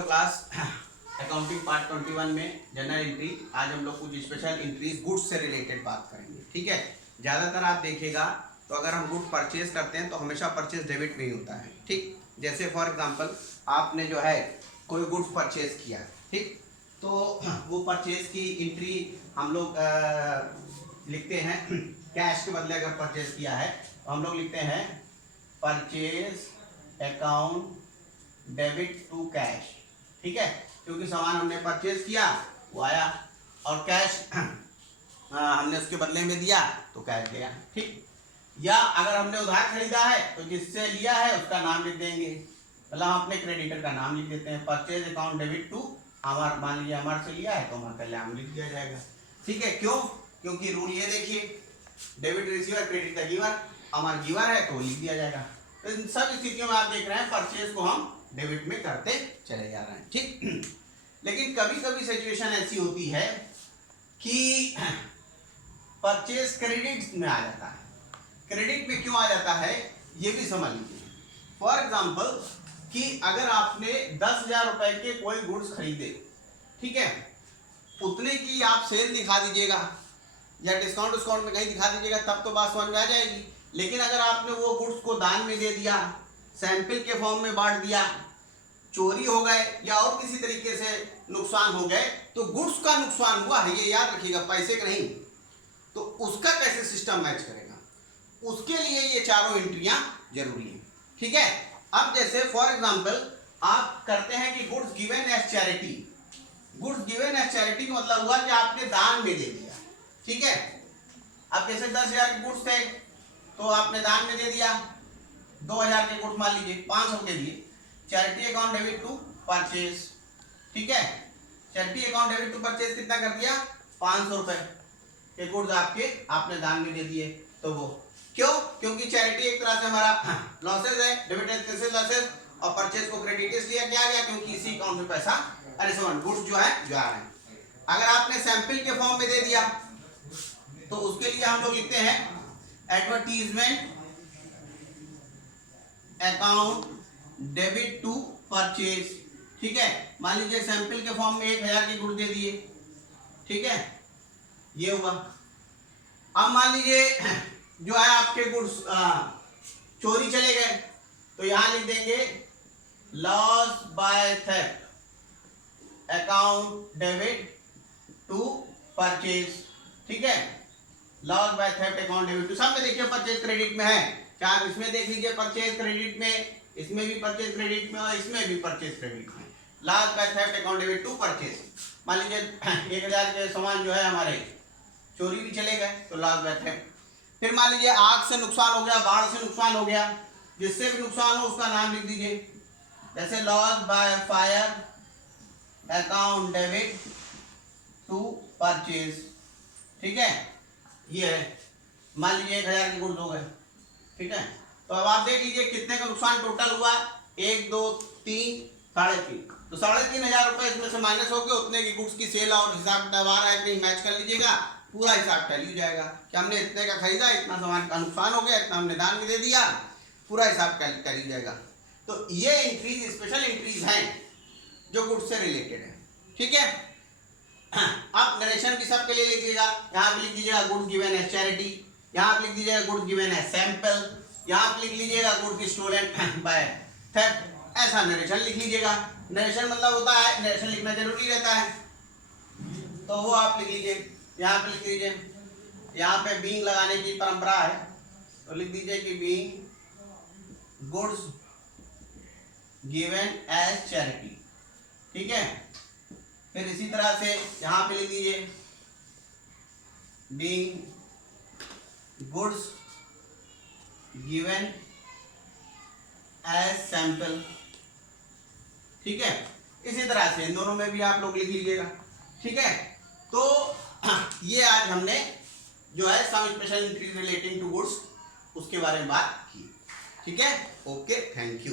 Class accounting part 21 में general entry. आज हम लोग कुछ स्पेशल एंट्रीज गुड्स से रिलेटेड बात करेंगे। ठीक है, ज़्यादातर आप देखेगा तो अगर हम गुड्स परचेज करते हैं तो हमेशा परचेज डेबिट में ही होता है। ठीक, जैसे फॉर एग्जांपल आपने जो है कोई गुड्स परचेज किया, ठीक, तो वो परचेज की एंट्री हम लोग लिखते हैं। कैश के बदले अगर परचेज किया है तो हम लोग लिखते हैं purchase account debit to cash. ठीक है, क्योंकि सामान हमने परचेज किया वो आया और कैश हमने उसके बदले में दिया तो कैश गया। ठीक, या अगर हमने उधार खरीदा है तो जिससे लिया है उसका नाम लिख देंगे, मतलब हम अपने क्रेडिटर का नाम लिख देते हैं। परचेज अकाउंट डेबिट टू अमर, मान लीजिए अमर से लिया है तो अमर का नाम लिख दिया जाएगा। ठीक है, क्यों? क्योंकि रूल ये देखिए, debit receiver credit the giver, Amar giver है तो लिख दिया जाएगा। तो इन सब स्थितियों में आप देख रहे हैं परचेज को हम डेबिट में करते चले जा रहे हैं। ठीक, लेकिन कभी कभी सिचुएशन ऐसी होती है कि परचेज क्रेडिट में आ जाता है। क्रेडिट में क्यों आ जाता है ये भी समझ लीजिए। फॉर एग्जांपल कि अगर आपने 10,000 रुपए के कोई गुड्स खरीदे, ठीक है, उतने की आप सेल दिखा दीजिएगा या डिस्काउंट में कहीं दिखा दीजिएगा तब तो बात समझ में आ जाएगी। लेकिन अगर आपने वो गुड्स को दान में दे दिया, सैंपल के फॉर्म में बांट दिया, चोरी हो गए या और किसी तरीके से नुकसान हो गए, तो गुड्स का नुकसान हुआ है, ये याद रखिएगा, पैसे का नहीं। तो उसका कैसे सिस्टम मैच करेगा, उसके लिए ये चारों एंट्रियां जरूरी है। ठीक है, अब जैसे फॉर एग्जांपल आप करते हैं कि goods given as charity. Goods given as charity का मतलब हुआ कि आपने दान में दे दिया। ठीक है, अब जैसे 10,000 के गुड्स थे तो आपने दान में दे दिया, 2,000 के गुड्स मान लीजिए 500 के लिए, charity account debit to purchase. ठीक है, charity account debit to purchase कितना कर दिया, 500 रुपए के गुड्स आपने दान में दे दिए। तो वो क्यों? क्योंकि चैरिटी एक तरह से हमारा लॉसेज है, डेबिट कैसे लॉसेज, और परचेज को क्रेडिट इसलिए किया गया क्योंकि इसी अकाउंट में पैसा गुड्स जो है जा रहे हैं। अगर आपने सैंपल के फॉर्म में दे दिया तो उसके लिए हम लोग लिखते हैं advertisement account debit to purchase. ठीक है, मान लीजिए सैंपल के फॉर्म में 1,000 के गुड्स दे दिए, ठीक है, ये हुआ। अब मान लीजिए जो है आपके गुड्स चोरी चले गए तो यहां लिख देंगे loss by theft account debit to purchase. ठीक है, loss by theft account debit to, सब में देखिए परचेज क्रेडिट में है, चाहे इसमें देख लीजिए परचेज क्रेडिट में, इसमें भी परचेज क्रेडिट में और इसमें भी परचेज क्रेडिट में। Loss by theft account debit to purchase, मान लीजिए 1,000 के सामान जो है हमारे चोरी भी चले गए तो लॉस बाय थेफ्ट। फिर मान लीजिए आग से नुकसान हो गया, बाढ़ से नुकसान हो गया, जिससे भी नुकसान हो उसका नाम लिख दीजिए, जैसे loss by fire account debit to purchase. ठीक है, ये है, मान लीजिए 1,000 के गुड्स हो गए। ठीक है, तो अब आप देख लीजिए कितने का नुकसान टोटल हुआ, 1, 2, 3, 3.5, तो 3,500 रुपए इसमें से माइनस हो गए। उतने की गुड्स की सेल और हिसाब किताब आ रहा है कि मैच कर लीजिएगा, पूरा हिसाब टैली हो जाएगा कि हमने इतने का खरीदा, इतना सामान का नुकसान हो गया, इतना हमने दान में दे दिया, पूरा हिसाब टैली जाएगा। तो ये एंट्रीज स्पेशल एंट्रीज हैं जो गुड्स से रिलेटेड है। ठीक है, अब नरेशन भी सबके लिए लिखिएगा, यहाँ पे लिख दीजिएगा गुड्स गिवन एज चैरिटी, यहाँ पे लिख दीजिएगा गुड्स गिवन एज सैंपल, यहाँ पे लिख लीजिएगा गुड्स स्टोलन बाय थेफ्ट, ऐसा नरेशन लिख लीजिएगा। नरेशन मतलब होता है, नरेशन लिखना जरूरी रहता है, तो वो आप लिख लीजिए, यहाँ पे लिख दीजिए, यहाँ पे बीइंग लगाने की परंपरा है तो लिख दीजिए कि being goods given as charity. ठीक है, फिर इसी तरह से यहाँ पे लिख दीजिए being goods given as sample. ठीक है, इसी तरह से इन दोनों में भी आप लोग लिख लीजिएगा। ठीक है, तो ये आज हमने जो है some special entry relating to goods उसके बारे में बात की। ठीक है, ओके, थैंक यू।